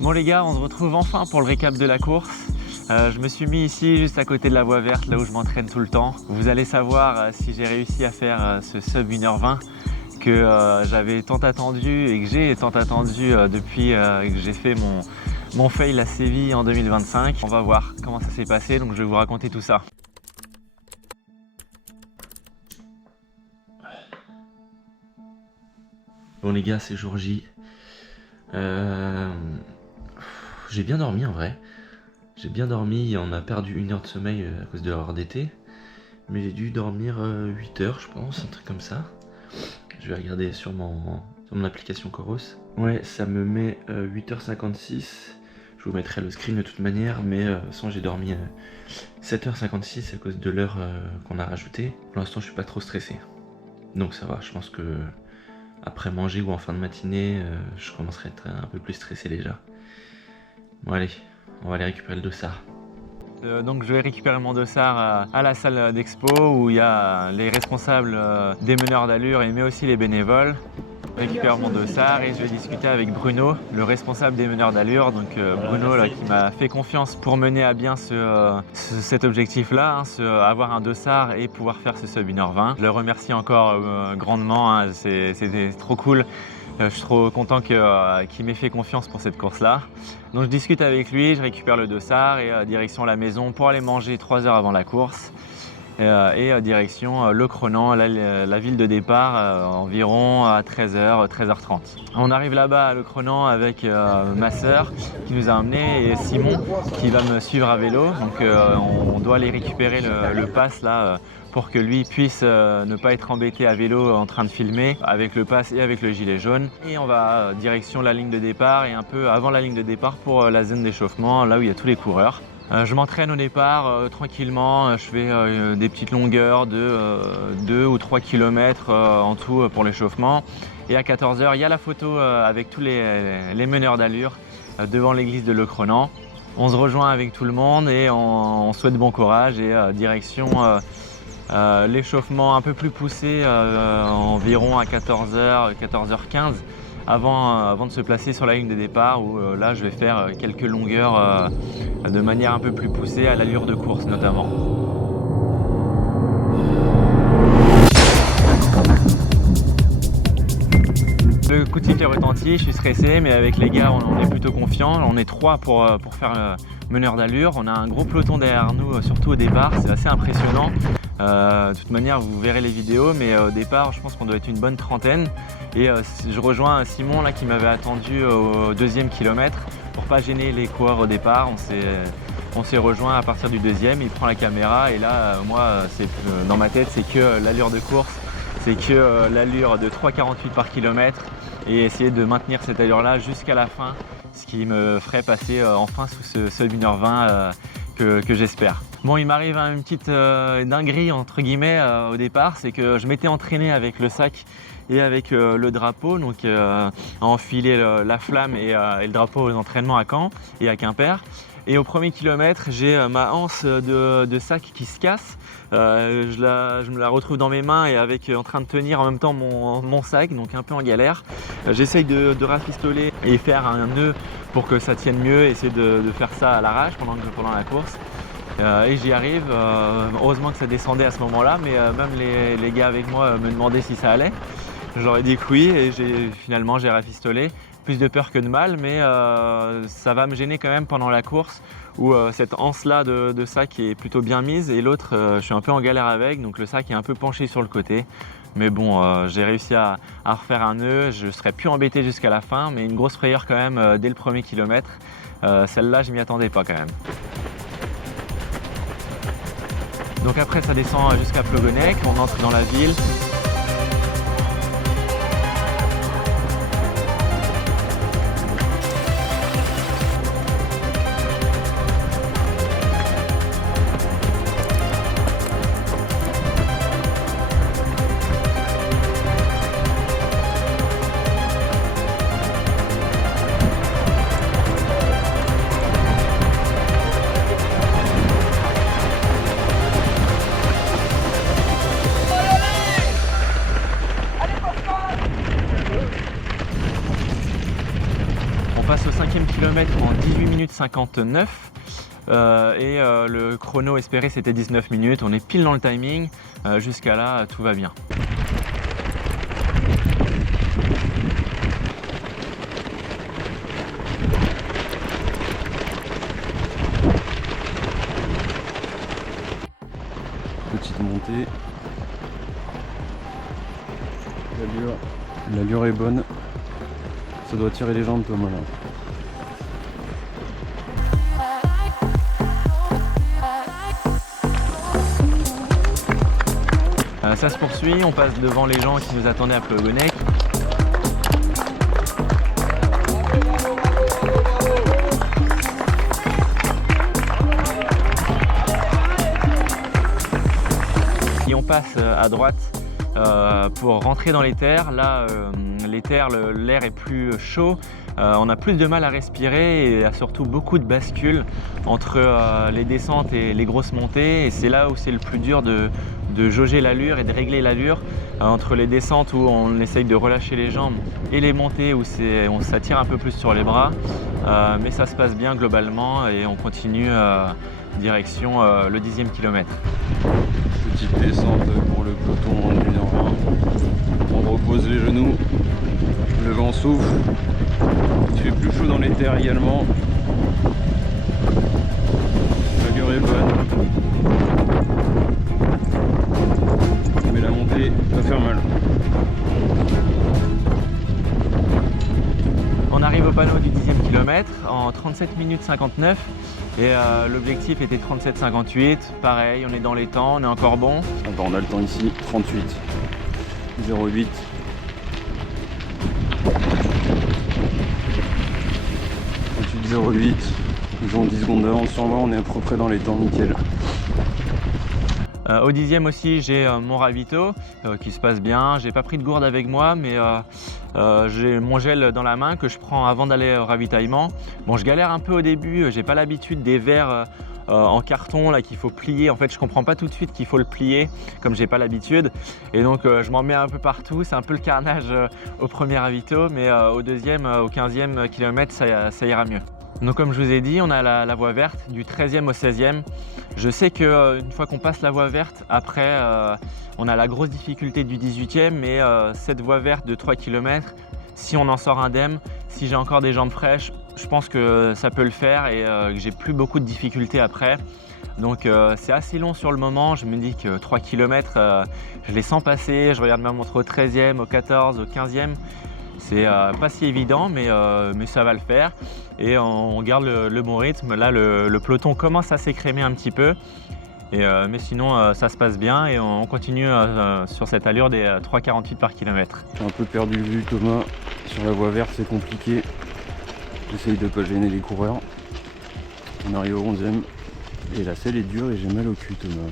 Bon les gars, on se retrouve enfin pour le récap de la course. Je me suis mis ici juste à côté de la voie verte, là où je m'entraîne tout le temps. Vous allez savoir si j'ai réussi à faire ce sub 1h20 que j'avais tant attendu et que j'ai tant attendu depuis que j'ai fait mon fail à Séville en 2025. On va voir comment ça s'est passé, donc je vais vous raconter tout ça. Bon les gars, c'est jour J. J'ai bien dormi en vrai. J'ai bien dormi, on a perdu 1 heure de sommeil à cause de l'heure d'été. Mais j'ai dû dormir 8 heures je pense, un truc comme ça. Je vais regarder sur mon application Coros. Ouais, ça me met 8h56. Je vous mettrai le screen de toute manière, mais sans j'ai dormi 7h56 à cause de l'heure qu'on a rajoutée. Pour l'instant je suis pas trop stressé. Donc ça va, je pense que après manger ou en fin de matinée, je commencerai à être un peu plus stressé déjà. Bon allez, on va aller récupérer le dossard. Donc je vais récupérer mon dossard à la salle d'expo où il y a les responsables des meneurs d'allure mais aussi les bénévoles. Je récupère mon dossard et je vais discuter avec Bruno, le responsable des meneurs d'allure. Donc Bruno là, qui m'a fait confiance pour mener à bien cet objectif-là, avoir un dossard et pouvoir faire ce sub 1h20. Je le remercie encore grandement, hein, c'était trop cool. Je suis trop content qu'il m'ait fait confiance pour cette course-là. Donc je discute avec lui, je récupère le dossard et direction la maison pour aller manger 3 heures avant la course. Et direction Le Crenan, la ville de départ, environ à 13h, 13h30. On arrive là-bas à Le Crenan avec ma sœur qui nous a emmenés et Simon qui va me suivre à vélo. Donc on doit aller récupérer le pass là pour que lui puisse ne pas être embêté à vélo en train de filmer avec le pass et avec le gilet jaune. Et on va direction la ligne de départ et un peu avant la ligne de départ pour la zone d'échauffement, là où il y a tous les coureurs. Je m'entraîne au départ tranquillement, je fais des petites longueurs de 2 ou 3 km en tout pour l'échauffement. Et à 14h, il y a la photo avec tous les meneurs d'allure devant l'église de Le Crenan. On se rejoint avec tout le monde et on souhaite bon courage et direction l'échauffement un peu plus poussé environ à 14h, 14h15 avant de se placer sur la ligne de départ où là je vais faire quelques longueurs de manière un peu plus poussée à l'allure de course notamment. Le coup de sifflet retentit, je suis stressé mais avec les gars on est plutôt confiants. On est 3 pour faire meneur d'allure. On a un gros peloton derrière nous, surtout au départ, c'est assez impressionnant. De toute manière vous verrez les vidéos mais au départ je pense qu'on doit être une bonne trentaine et je rejoins Simon là qui m'avait attendu au 2e kilomètre pour pas gêner les coureurs au départ. On s'est rejoint à partir du 2e, il prend la caméra et là moi dans ma tête c'est que l'allure de course, c'est que l'allure de 3,48 par kilomètre et essayer de maintenir cette allure là jusqu'à la fin, ce qui me ferait passer enfin sous ce sub 1h20 que j'espère. Bon, il m'arrive une petite dinguerie entre guillemets au départ, c'est que je m'étais entraîné avec le sac et avec le drapeau, donc à enfiler la flamme et le drapeau aux entraînements à Caen et à Quimper. Et au 1er kilomètre, j'ai ma anse de sac qui se casse. Je me la retrouve dans mes mains et en train de tenir en même temps mon sac, donc un peu en galère. J'essaye de rafistoler et faire un nœud pour que ça tienne mieux, essayer de faire ça à l'arrache pendant la course. Et j'y arrive, heureusement que ça descendait à ce moment-là, mais même les gars avec moi me demandaient si ça allait. J'aurais dit que oui et finalement j'ai rafistolé. Plus de peur que de mal, mais ça va me gêner quand même pendant la course où cette anse-là de sac est plutôt bien mise et l'autre, je suis un peu en galère avec, donc le sac est un peu penché sur le côté. Mais bon, j'ai réussi à refaire un nœud, je ne serais plus embêté jusqu'à la fin, mais une grosse frayeur quand même dès le 1er kilomètre. Celle-là, je m'y attendais pas quand même. Donc après ça descend jusqu'à Plogonec, on entre dans la ville. passe au 5e kilomètre en 18 minutes 59 le chrono espéré c'était 19 minutes. On est pile dans le timing, jusqu'à là tout va bien. Petite montée. L'allure est bonne. Ça doit tirer les jambes Thomas là. Ça se poursuit, on passe devant les gens qui nous attendaient à Plogonek. Et on passe à droite pour rentrer dans les terres. Là, les terres, l'air est plus chaud. On a plus de mal à respirer et a surtout beaucoup de bascules entre les descentes et les grosses montées. Et c'est là où c'est le plus dur de jauger l'allure et de régler l'allure. Entre les descentes où on essaye de relâcher les jambes et les montées où ça tire un peu plus sur les bras. Mais ça se passe bien globalement et on continue direction le 10e kilomètre. Petite descente pour le peloton en 1h20. On repose les genoux. Le vent souffle. Il fait plus chaud dans les terres également. L'allure est bonne. Mais la montée va faire mal. On arrive au panneau du 10e kilomètre en 37 minutes 59 et l'objectif était 37,58. Pareil, on est dans les temps, on est encore bon. On a le temps ici, 38, 08. 38,08. Ils ont 10 secondes d'avance sur moi, on est à peu près dans les temps, nickel. Au 10e aussi, j'ai mon ravito qui se passe bien. J'ai pas pris de gourde avec moi, mais j'ai mon gel dans la main que je prends avant d'aller au ravitaillement. Bon, je galère un peu au début, j'ai pas l'habitude des verres en carton là qu'il faut plier. En fait, je comprends pas tout de suite qu'il faut le plier, comme j'ai pas l'habitude. Et donc, je m'en mets un peu partout. C'est un peu le carnage au premier ravito, mais au deuxième, au 15e kilomètre, ça ira mieux. Donc comme je vous ai dit, on a la voie verte du 13e au 16e. Je sais qu'une fois qu'on passe la voie verte, après on a la grosse difficulté du 18e, mais cette voie verte de 3 km, si on en sort indemne, si j'ai encore des jambes fraîches, je pense que ça peut le faire et que j'ai plus beaucoup de difficultés après. Donc c'est assez long sur le moment, je me dis que 3 km, je les sens passer, je regarde ma montre au 13e, au 14, au 15e. C'est pas si évident, mais ça va le faire. Et on garde le bon rythme. Là, le peloton commence à s'écrémer un petit peu. Mais sinon, ça se passe bien et on continue sur cette allure des 3,48 par kilomètre. J'ai un peu perdu de vue Thomas. Sur la voie verte, c'est compliqué. J'essaye de ne pas gêner les coureurs. On arrive au 11e. Et la selle est dure et j'ai mal au cul Thomas.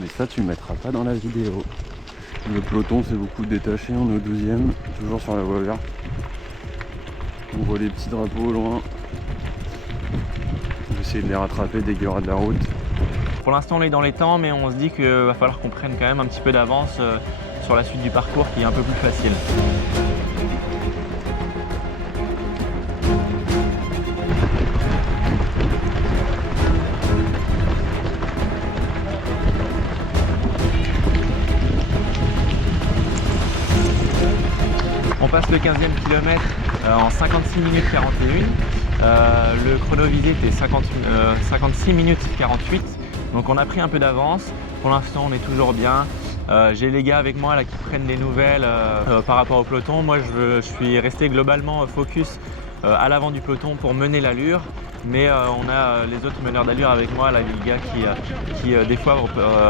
Mais ça, tu ne mettras pas dans la vidéo. Le peloton s'est beaucoup détaché, on est au 12e, toujours sur la voie verte. On voit les petits drapeaux au loin. On va essayer de les rattraper dès qu'il y aura de la route. Pour l'instant on est dans les temps, mais on se dit qu'il va falloir qu'on prenne quand même un petit peu d'avance sur la suite du parcours qui est un peu plus facile. On passe le 15e kilomètre en 56 minutes 41. Le chrono visé était 56 minutes 48. Donc on a pris un peu d'avance. Pour l'instant on est toujours bien. J'ai les gars avec moi là, qui prennent des nouvelles par rapport au peloton. Moi je suis resté globalement focus à l'avant du peloton pour mener l'allure. Mais on a les autres meneurs d'allure avec moi, là, les gars qui des fois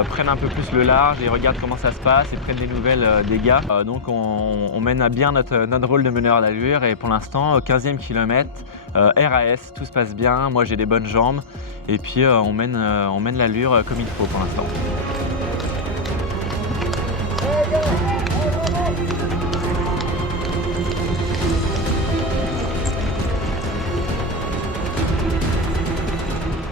prennent un peu plus le large et regardent comment ça se passe et prennent des nouvelles des gars. Donc on mène à bien notre rôle de meneur d'allure et pour l'instant au 15e kilomètre, RAS, tout se passe bien, moi j'ai des bonnes jambes et puis on mène l'allure comme il faut pour l'instant.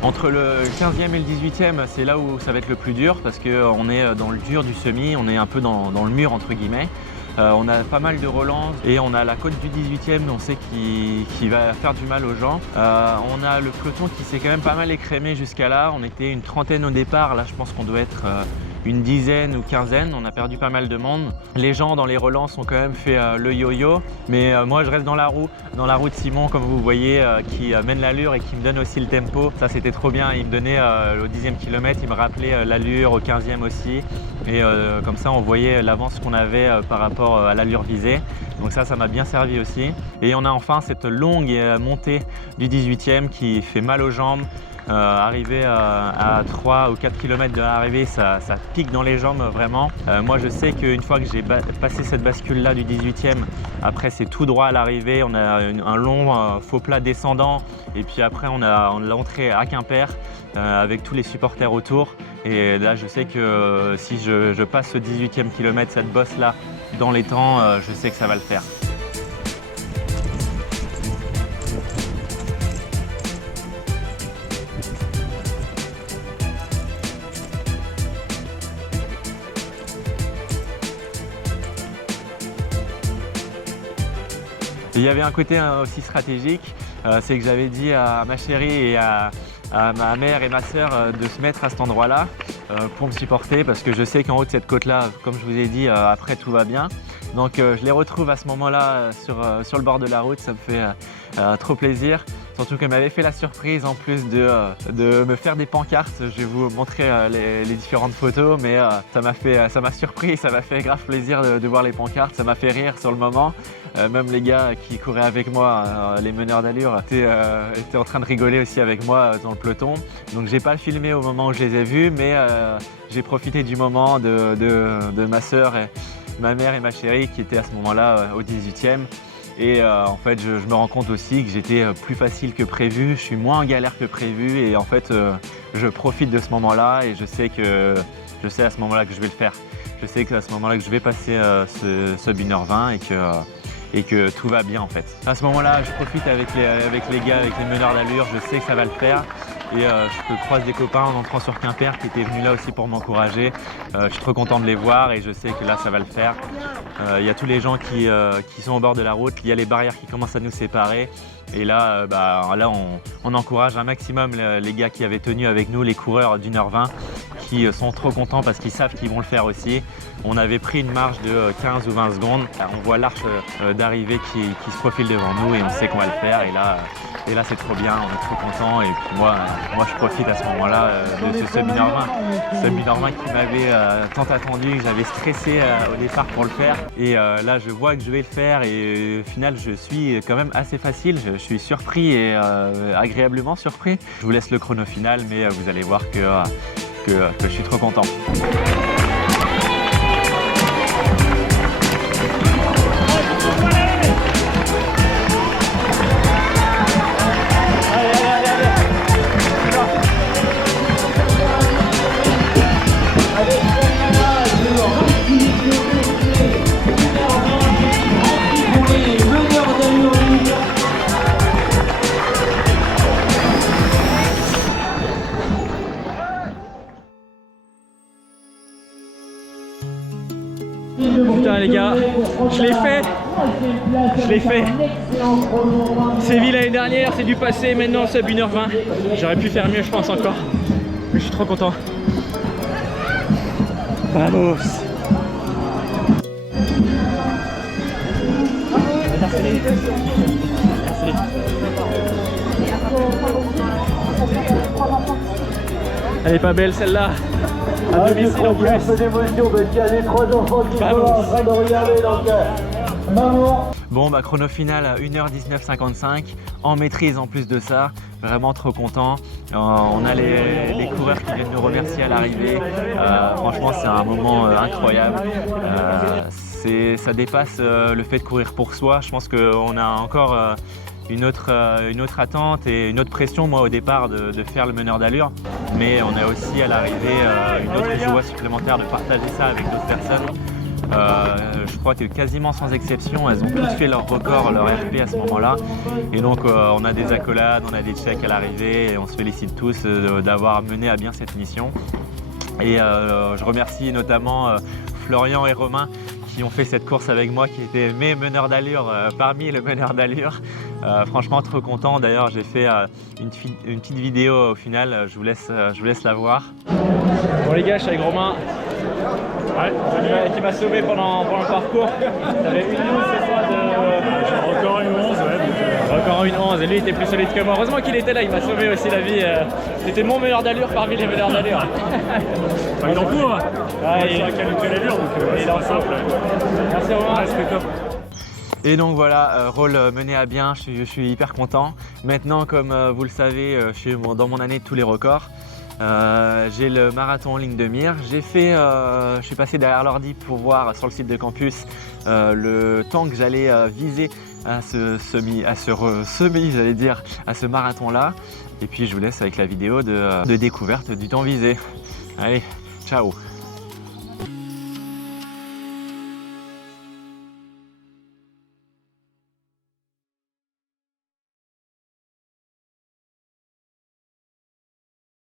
Entre le 15e et le 18e, c'est là où ça va être le plus dur parce qu'on est dans le dur du semi, on est un peu dans le mur entre guillemets. On a pas mal de relances et on a la côte du 18e, on sait qui va faire du mal aux gens. On a le peloton qui s'est quand même pas mal écrémé jusqu'à là. On était une trentaine au départ, là je pense qu'on doit être une dizaine ou quinzaine. On a perdu pas mal de monde. Les gens dans les relances ont quand même fait le yo-yo, mais moi je reste dans la roue de Simon comme vous voyez, qui mène l'allure et qui me donne aussi le tempo. Ça c'était trop bien, il me donnait au 10e kilomètre, il me rappelait l'allure au 15e aussi, et comme ça on voyait l'avance qu'on avait par rapport à l'allure visée. Donc ça m'a bien servi aussi. Et on a enfin cette longue montée du 18e qui fait mal aux jambes. Arriver à 3 ou 4 km de l'arrivée, ça pique dans les jambes vraiment. Moi je sais qu'une fois que j'ai passé cette bascule là du 18e, après c'est tout droit à l'arrivée, on a un long faux plat descendant et puis après on a l'entrée à Quimper avec tous les supporters autour. Et là je sais que si je passe ce 18e kilomètre, cette bosse là dans les temps, je sais que ça va le faire. Il y avait un côté aussi stratégique, c'est que j'avais dit à ma chérie et à ma mère et ma sœur de se mettre à cet endroit-là pour me supporter, parce que je sais qu'en haut de cette côte-là, comme je vous ai dit, après tout va bien. Donc je les retrouve à ce moment-là sur le bord de la route, ça me fait trop plaisir. Surtout qu'elle m'avait fait la surprise en plus de me faire des pancartes. Je vais vous montrer les différentes photos, mais ça m'a surpris, ça m'a fait grave plaisir de voir les pancartes, ça m'a fait rire sur le moment. Même les gars qui couraient avec moi, les meneurs d'allure, étaient en train de rigoler aussi avec moi dans le peloton. Donc j'ai pas filmé au moment où je les ai vus, mais j'ai profité du moment de ma sœur, ma mère et ma chérie qui étaient à ce moment-là au 18e. Et en fait je me rends compte aussi que j'étais plus facile que prévu, je suis moins en galère que prévu, et en fait je profite de ce moment-là et je sais à ce moment-là que je vais le faire. Je sais qu'à ce moment-là que je vais passer ce sub 1h20 et que tout va bien en fait. À ce moment-là, je profite avec les gars, avec les meneurs d'allure, je sais que ça va le faire. Et je croise des copains en entrant sur Quimper qui étaient venus là aussi pour m'encourager. Je suis trop content de les voir et je sais que là ça va le faire. Il y a tous les gens qui sont au bord de la route, il y a les barrières qui commencent à nous séparer. Et là, on encourage un maximum les gars qui avaient tenu avec nous, les coureurs d'1h20, qui sont trop contents parce qu'ils savent qu'ils vont le faire aussi. On avait pris une marge de 15 ou 20 secondes. On voit l'arche d'arrivée qui se profile devant nous et on sait qu'on va le faire. Et là c'est trop bien, on est trop contents. Et puis moi je profite à ce moment-là de ce sub 1h20. Sub 1h20 qui m'avait tant attendu, que j'avais stressé au départ pour le faire. Et là je vois que je vais le faire et au final je suis quand même assez facile. Je suis surpris et agréablement surpris. Je vous laisse le chrono final, mais vous allez voir que je suis trop content. Putain les gars, je l'ai fait. Séville l'année dernière, c'est du passé, maintenant sub 1h20. J'aurais pu faire mieux je pense encore, mais je suis trop content. Vamos. Elle est pas belle celle-là. À domicile en plus. Bon bah chrono final à 1h19,55 en maîtrise en plus de ça, vraiment trop content. On a les coureurs qui viennent nous remercier à l'arrivée, franchement c'est un moment incroyable. Ça dépasse le fait de courir pour soi, je pense qu'on a encore une autre attente et une autre pression moi au départ de faire le meneur d'allure, mais on a aussi à l'arrivée une autre joie supplémentaire de partager ça avec d'autres personnes. Je crois que quasiment sans exception, elles ont toutes fait leur record, leur RP à ce moment-là. Et donc on a des accolades, on a des checks à l'arrivée et on se félicite tous d'avoir mené à bien cette mission. Et je remercie notamment Florian et Romain qui ont fait cette course avec moi, qui étaient mes meneurs d'allure, parmi les meneurs d'allure. Franchement trop content. D'ailleurs j'ai fait une petite vidéo au final, je vous laisse la voir. Bon les gars, je suis avec Romain. Qui m'a sauvé pendant le parcours. T'avais une 11 ce soir de... Encore une 11, ouais. Encore une 11, et lui était plus solide que moi. Heureusement qu'il était là, il m'a sauvé aussi la vie. C'était mon meneur d'allure parmi les meneurs d'allure. Il en court, hein. Ouais, il a qualité d'allure, donc il c'est en pas simple. Merci Romain. Ouais, c'était top. Et donc voilà, rôle mené à bien, je suis hyper content. Maintenant, comme vous le savez, je suis dans mon année de tous les records. J'ai le marathon en ligne de mire. Je suis passé derrière l'ordi pour voir sur le site de campus le temps que j'allais viser à ce marathon là. Et puis je vous laisse avec la vidéo de découverte du temps visé. Allez, ciao.